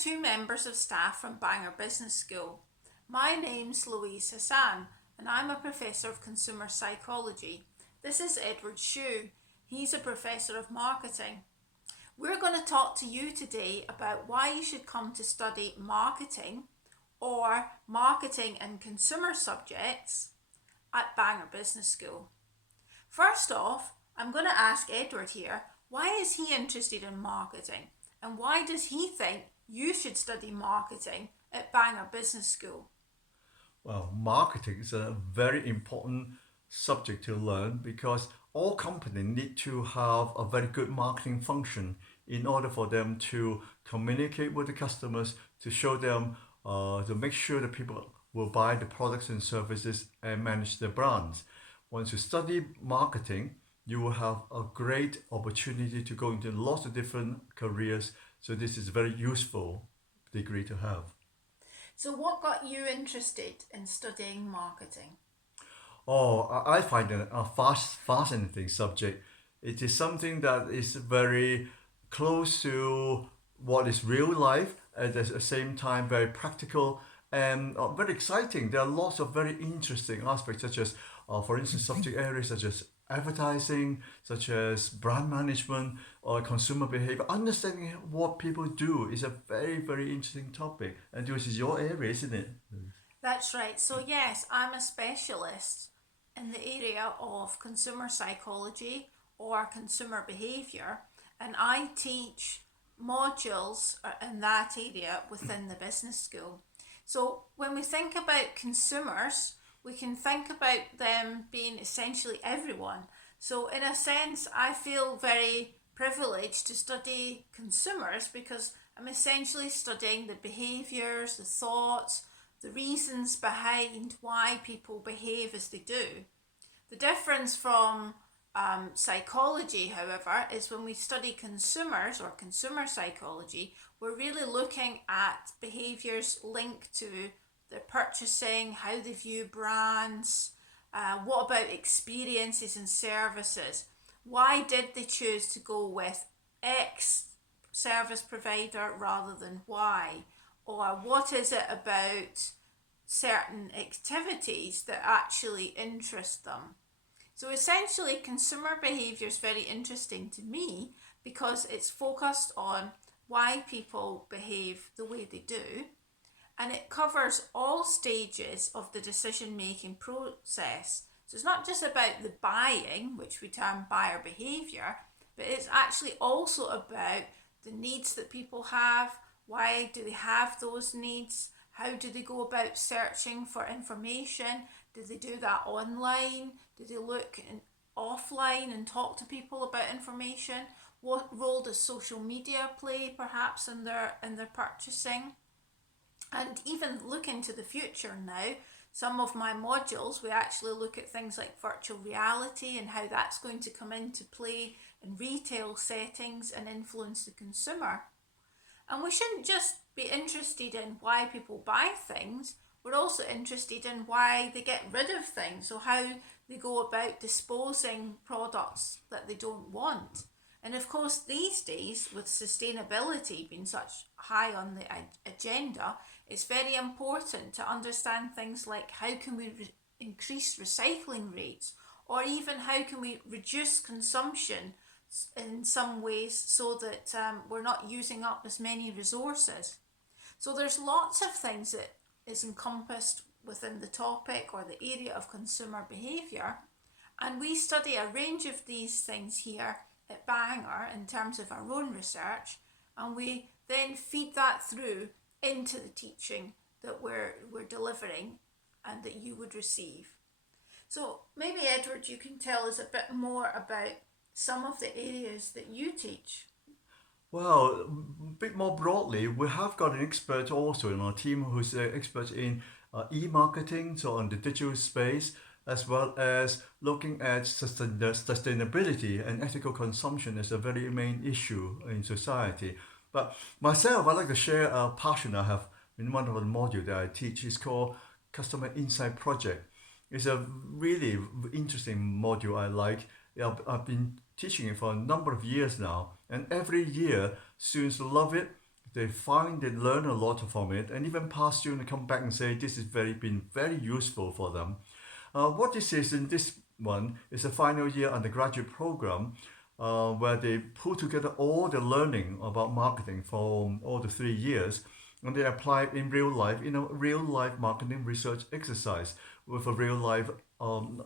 two members of staff from Bangor Business School. My name's Louise Hassan, and I'm a professor of consumer psychology. This is Edward Shiu. He's a professor of marketing. We're going to talk to you today about why you should come to study marketing or marketing and consumer subjects at Bangor Business School. First off, I'm going to ask Edward here, why is he interested in marketing? And why does he think you should study marketing at Bangor Business School? Well, marketing is a very important subject to learn because all companies need to have a very good marketing function in order for them to communicate with the customers, to show them, to make sure that people will buy the products and services and manage their brands. Once you study marketing, you will have a great opportunity to go into lots of different careers. So this is a very useful degree to have. So what got you interested in studying marketing? Oh, I find it a fascinating subject. It is something that is very close to what is real life, and at the same time very practical and very exciting. There are lots of very interesting aspects, such as, for instance, subject areas such as advertising, such as brand management or consumer behavior. Understanding what people do is a very, very interesting topic. And this is your area, isn't it? That's right. So yes, I'm a specialist in the area of consumer psychology or consumer behaviour, and I teach modules in that area within the business school. So when we think about consumers, we can think about them being essentially everyone. So in a sense, I feel very privileged to study consumers because I'm essentially studying the behaviours, the thoughts, the reasons behind why people behave as they do. The difference from psychology, however, is when we study consumers or consumer psychology, we're really looking at behaviours linked to their purchasing, how they view brands, what about experiences and services? Why did they choose to go with X service provider rather than Y? Or what is it about certain activities that actually interest them? So essentially, consumer behaviour is very interesting to me because it's focused on why people behave the way they do, and it covers all stages of the decision-making process. So it's not just about the buying, which we term buyer behaviour, but it's actually also about the needs that people have. Why do they have those needs? How do they go about searching for information? Do they do that online? Do they look offline and talk to people about information? What role does social media play perhaps in their purchasing? And even looking to the future now, some of my modules, we actually look at things like virtual reality and how that's going to come into play in retail settings and influence the consumer. And we shouldn't just be interested in why people buy things, we're also interested in why they get rid of things, so how they go about disposing products that they don't want. And of course, these days, with sustainability being such high on the agenda, it's very important to understand things like how can we increase recycling rates, or even how can we reduce consumption in some ways so that we're not using up as many resources. So there's lots of things that is encompassed within the topic or the area of consumer behaviour, and we study a range of these things here at Bangor in terms of our own research, and we then feed that through into the teaching that we're delivering and that you would receive. So maybe Edward, you can tell us a bit more about some of the areas that you teach. Well, a bit more broadly, we have got an expert also in our team who's an expert in e-marketing, so on the digital space, as well as looking at sustainability and ethical consumption as a very main issue in society. But myself, I'd like to share a passion I have in one of the modules that I teach. It's called Customer Insight Project. It's a really interesting module I like. I've been teaching it for a number of years now, and every year students love it. They find they learn a lot from it, and even past students come back and say this has been very useful for them. What this is in this one is a final year undergraduate program where they pull together all the learning about marketing from all the 3 years and they apply it in real life in a real life marketing research exercise with a real life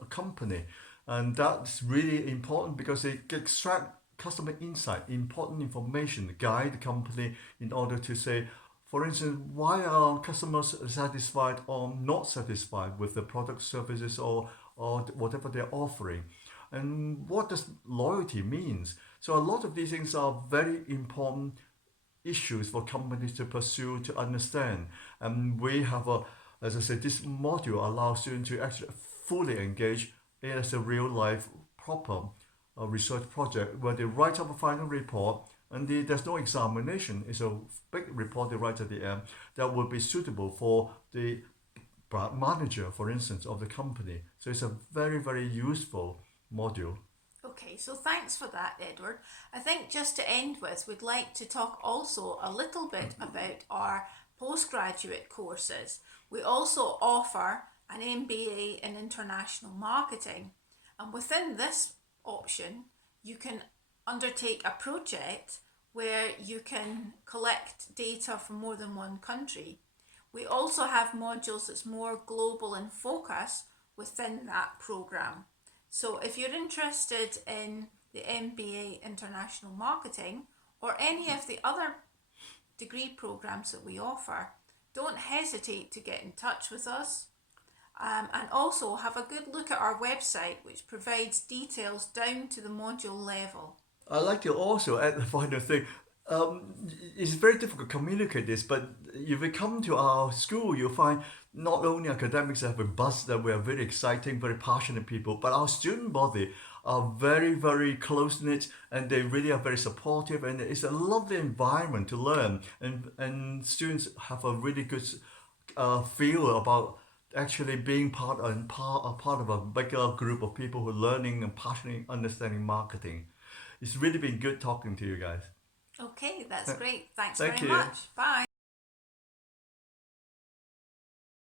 company. And that's really important because they extract customer insight, important information, guide the company in order to say, for instance, why are customers satisfied or not satisfied with the product, services, or whatever they're offering? And what does loyalty means? So a lot of these things are very important issues for companies to pursue to understand. And we have as I said, this module allows students to actually fully engage as a real life proper research project where they write up a final report and there's no examination. It's a big report they write at the end that will be suitable for the brand manager, for instance, of the company. So it's a very, very useful module. Okay, so thanks for that, Edward. I think just to end with, we'd like to talk also a little bit about our postgraduate courses. We also offer an MBA in International Marketing, and within this option, you can undertake a project where you can collect data from more than one country. We also have modules that's more global in focus within that program. So if you're interested in the MBA International Marketing or any of the other degree programs that we offer, don't hesitate to get in touch with us. And also have a good look at our website, which provides details down to the module level. I'd like to also add the final thing. It's very difficult to communicate this, but if you come to our school, you'll find not only academics have a buzz that we are very exciting, very passionate people, but our student body are very, very close knit and they really are very supportive and it's a lovely environment to learn and students have a really good feel about actually being part of a bigger group of people who are learning and passionately understanding marketing. It's really been good talking to you guys. Okay, that's great. Thanks Thank very you. much. Bye.